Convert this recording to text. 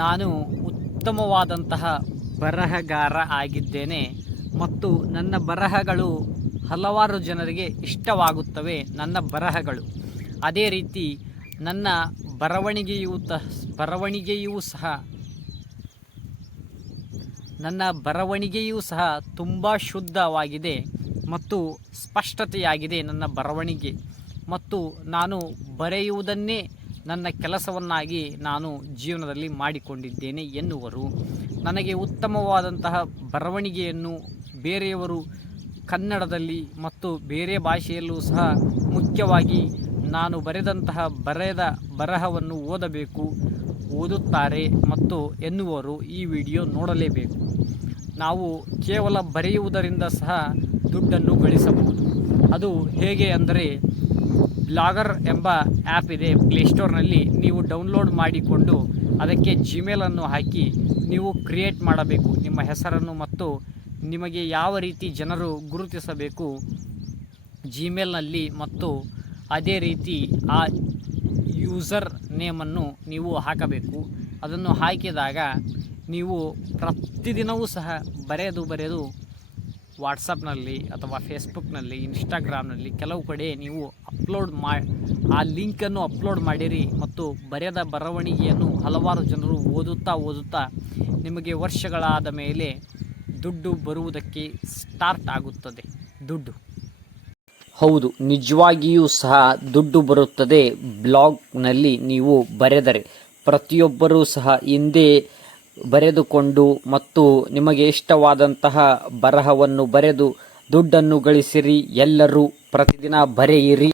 ನಾನು ಉತ್ತಮವಾದಂತಹ ಬರಹಗಾರ ಆಗಿದ್ದೇನೆ ಮತ್ತು ನನ್ನ ಬರಹಗಳು ಹಲವಾರು ಜನರಿಗೆ ಇಷ್ಟವಾಗುತ್ತವೆ. ನನ್ನ ಬರಹಗಳು ಅದೇ ರೀತಿ ನನ್ನ ಬರವಣಿಗೆಯೂ ಸಹ ತುಂಬ ಶುದ್ಧವಾಗಿದೆ ಮತ್ತು ಸ್ಪಷ್ಟತೆಯಾಗಿದೆ ನನ್ನ ಬರವಣಿಗೆ. ಮತ್ತು ನಾನು ಬರೆಯುವುದನ್ನೇ ನನ್ನ ಕೆಲಸವನ್ನಾಗಿ ನಾನು ಜೀವನದಲ್ಲಿ ಮಾಡಿಕೊಂಡಿದ್ದೇನೆ ಎನ್ನುವರು. ನನಗೆ ಉತ್ತಮವಾದಂತಹ ಬರವಣಿಗೆಯನ್ನು ಬೇರೆಯವರು ಕನ್ನಡದಲ್ಲಿ ಮತ್ತು ಬೇರೆ ಭಾಷೆಯಲ್ಲೂ ಸಹ ಮುಖ್ಯವಾಗಿ ನಾನು ಬರೆದಂತಹ ಬರಹವನ್ನು ಓದುತ್ತಾರೆ ಮತ್ತು ಎನ್ನುವರು ಈ ವಿಡಿಯೋ ನೋಡಲೇಬೇಕು. ನಾವು ಕೇವಲ ಬರೆಯುವುದರಿಂದ ಸಹ ದುಡ್ಡನ್ನು ಗಳಿಸಬಹುದು. ಅದು ಹೇಗೆ ಅಂದರೆ ಬ್ಲಾಗರ್ ಎಂಬ ಆ್ಯಪ್ ಇದೆ ಪ್ಲೇಸ್ಟೋರ್ನಲ್ಲಿ. ನೀವು ಡೌನ್ಲೋಡ್ ಮಾಡಿಕೊಂಡು ಅದಕ್ಕೆ ಜಿಮೇಲನ್ನು ಹಾಕಿ ನೀವು ಕ್ರಿಯೇಟ್ ಮಾಡಬೇಕು ನಿಮ್ಮ ಹೆಸರನ್ನು ಮತ್ತು ನಿಮಗೆ ಯಾವ ರೀತಿ ಜನರು ಗುರುತಿಸಬೇಕು ಜಿಮೇಲ್ನಲ್ಲಿ. ಮತ್ತು ಅದೇ ರೀತಿ ಆ ಯೂಸರ್ ನೇಮನ್ನು ನೀವು ಹಾಕಬೇಕು. ಅದನ್ನು ಹಾಕಿದಾಗ ನೀವು ಪ್ರತಿದಿನವೂ ಸಹ ಬರೆದು ವಾಟ್ಸಪ್ನಲ್ಲಿ ಅಥವಾ ಫೇಸ್ಬುಕ್ನಲ್ಲಿ, ಇನ್ಸ್ಟಾಗ್ರಾಮ್ನಲ್ಲಿ ಕೆಲವು ಕಡೆ ನೀವು ಆ ಲಿಂಕನ್ನು ಅಪ್ಲೋಡ್ ಮಾಡಿರಿ ಮತ್ತು ಬರೆದ ಬರವಣಿಗೆಯನ್ನು ಹಲವಾರು ಜನರು ಓದುತ್ತಾ ನಿಮಗೆ ವರ್ಷಗಳಾದ ಮೇಲೆ ದುಡ್ಡು ಬರುವುದಕ್ಕೆ ಸ್ಟಾರ್ಟ್ ಆಗುತ್ತದೆ. ಹೌದು, ನಿಜವಾಗಿಯೂ ಸಹ ದುಡ್ಡು ಬರುತ್ತದೆ. ಬ್ಲಾಗ್ನಲ್ಲಿ ನೀವು ಬರೆದರೆ ಪ್ರತಿಯೊಬ್ಬರೂ ಸಹ ಹಿಂದೆ ಬರೆದುಕೊಂಡು ಮತ್ತು ನಿಮಗೆ ಇಷ್ಟವಾದಂತಹ ಬರಹವನ್ನು ಬರೆದು ದುಡ್ಡನ್ನು ಗಳಿಸಿರಿ. ಎಲ್ಲರೂ ಪ್ರತಿದಿನ ಬರೆಯಿರಿ.